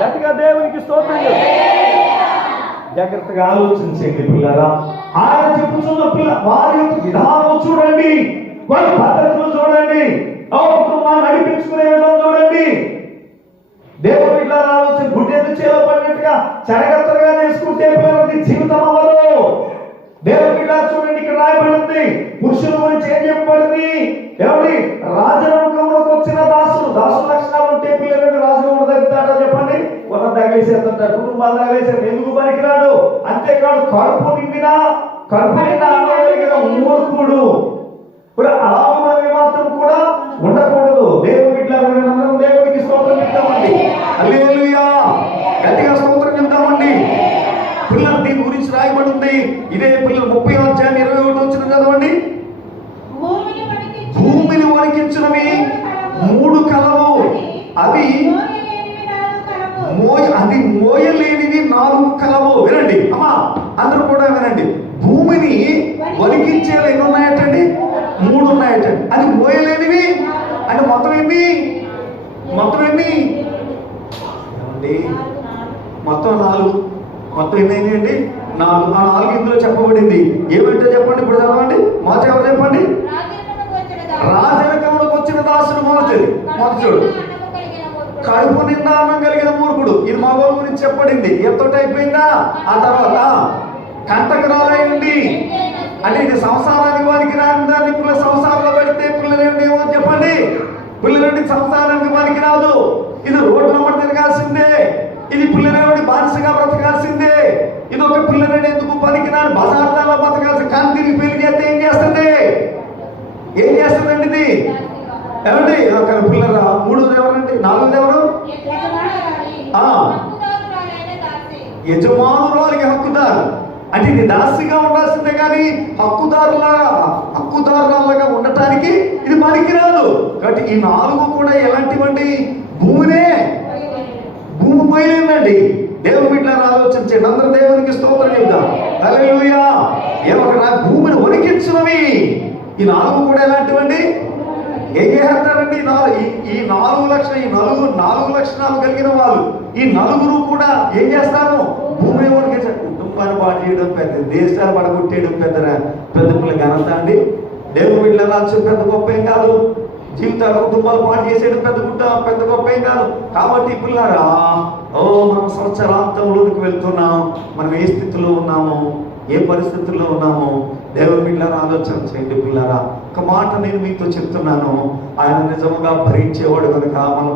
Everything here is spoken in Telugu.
గట్టిగా దేవునికి స్తోత్రం. జాగ్రత్తగా ఆలోచించండి పిల్లరా. ఆయన చెప్పుతున్న వారి యొక్క విధానం చూడండి, వారి పద్ధతులు చూడండి, కుటుంబాన్ని నడిపించుకునే విధానం చూడండి. దేవుడు ఇట్లా ఆలోచన గుడ్డెద్దు చేలో పడినట్టుగా చెరగత్తగా చేసుకుంటే పిల్లలది జీవితం అవ్వదు. దేవుడు ఇలా చూడండి, ఇక్కడ రాయబడింది పురుషుల గురించి ఏం చెప్పబడింది. ఏమండి, రాజరంగంలోకి వచ్చిన దాసులు లక్షణాలు ఉంటే పిల్లలు రాజరంగంలో తగ్గుతాడో చెప్పండి. ఒక తగిలేసేస్తుంటారు, కుటుంబాలు తగిలేసారు, ఎందుకు పనికిరాడు. అంతేకాదు కడుపు నిండిన మూర్ఖుడు అలాగే మాత్రం కూడా ఉండకూడదు. దేవుడి దేవుడికి స్తోత్రం చెప్తామండి. హల్లెలూయా, గట్టిగా స్తోత్రం చెప్తామండి. పిల్లలు దీని గురించి రాయబడింది. ఇదే పిల్లలు 30:21 చదవండి. భూమిని వణికించినవి 3 కలవు, అది మోయలేనివి 4 కలవు. వినండి అమ్మా, అందరూ కూడా వినండి. భూమిని వణికించేవి ఎన్ని ఉన్నాయటండి? 3 ఉన్నాయటండి. అది మోయలేనివి అంటే మొత్తం ఎన్ని? మొత్తం 4. మొత్తం ఎన్ని అండి? 4. ఆ 4 ఇందులో చెప్పబడింది. ఏమిటో చెప్పండి, ఇప్పుడు చదవండి. మొదట ఎవరు చెప్పండి? రాజరికములకు వచ్చిన దాసుడు. మొదటి కడుపు నిండా అన్నం కలిగిన మూర్ఖుడు. ఇది మగవాళ్ళ గురించి చెప్పబడింది. ఎంతోటి అయిపోయిందా? ఆ తర్వాత కంటకరాలయండి అంటే ఇది సంసారానికి వారికి రాని దాన్ని పిల్లల సంసారంలో పెడితే పిల్లలండి ఏమో చెప్పండి. పిల్లలండి సంసారానికి వారికి రాదు. ఇది రోడ్డు నమ్మడి తిరగాల్సిందే. ఇది పిల్లలండి బానిసగా బ్రతకాల్సిందే. ఇది ఒక పిల్లలండి ఎందుకు పనికిరాని బజార్దాలో బతకాల్సి కానీ తిరిగి పెళ్లి చేస్తే ఏం చేస్తుంది? ఇది ఏమండి? ఒక పిల్లల 3 ఎవరండి? 4 ఎవరు? యజమానురాలికి హక్కుదారు. అంటే ఇది దాసిగా ఉండాల్సిందే కానీ హక్కుదారులాగా ఉండటానికి ఇది పనికిరాదు. కాబట్టి ఈ 4 కూడా ఎలాంటివండి? భూమి పోయలేదండి. దేవుని బిడ్డలను ఆలోచించండి. అందరూ దేవునికి స్తోత్రం చెప్తాం. హల్లెలూయా. భూమిని వణికించినవి ఈ 4 కూడా ఎలాంటివండి? ఏం చేస్తారండి? ఈ 4 లక్షణాలు కలిగిన వాళ్ళు, ఈ 4 కూడా ఏం చేస్తాను? భూమి వణికించారు. కుటుంబాన్ని పాటు చేయడం పెద్ద, దేశాలు పడగొట్టేయడం పెద్ద పిల్ల ఘనత అండి. దేవుని బిడ్డలను ఆలోచన పెద్ద గొప్ప ఏం కాదు. జీవితాలు కుటుంబాలు పాటు చేసేయడం పెద్ద గొప్ప ఏం కాదు. కాబట్టి పిల్లరా, మనం సంవత్సరాంతంలోకి వెళ్తున్నాం. మనం ఏ స్థితిలో ఉన్నాము, ఏ పరిస్థితుల్లో ఉన్నాము, దేవుని బిడ్డలను ఆలోచన చేయండి పిల్లరా. ఒక మాట నేను మీతో చెప్తున్నాను. ఆయన నిజంగా భరించేవాడు కనుక మనం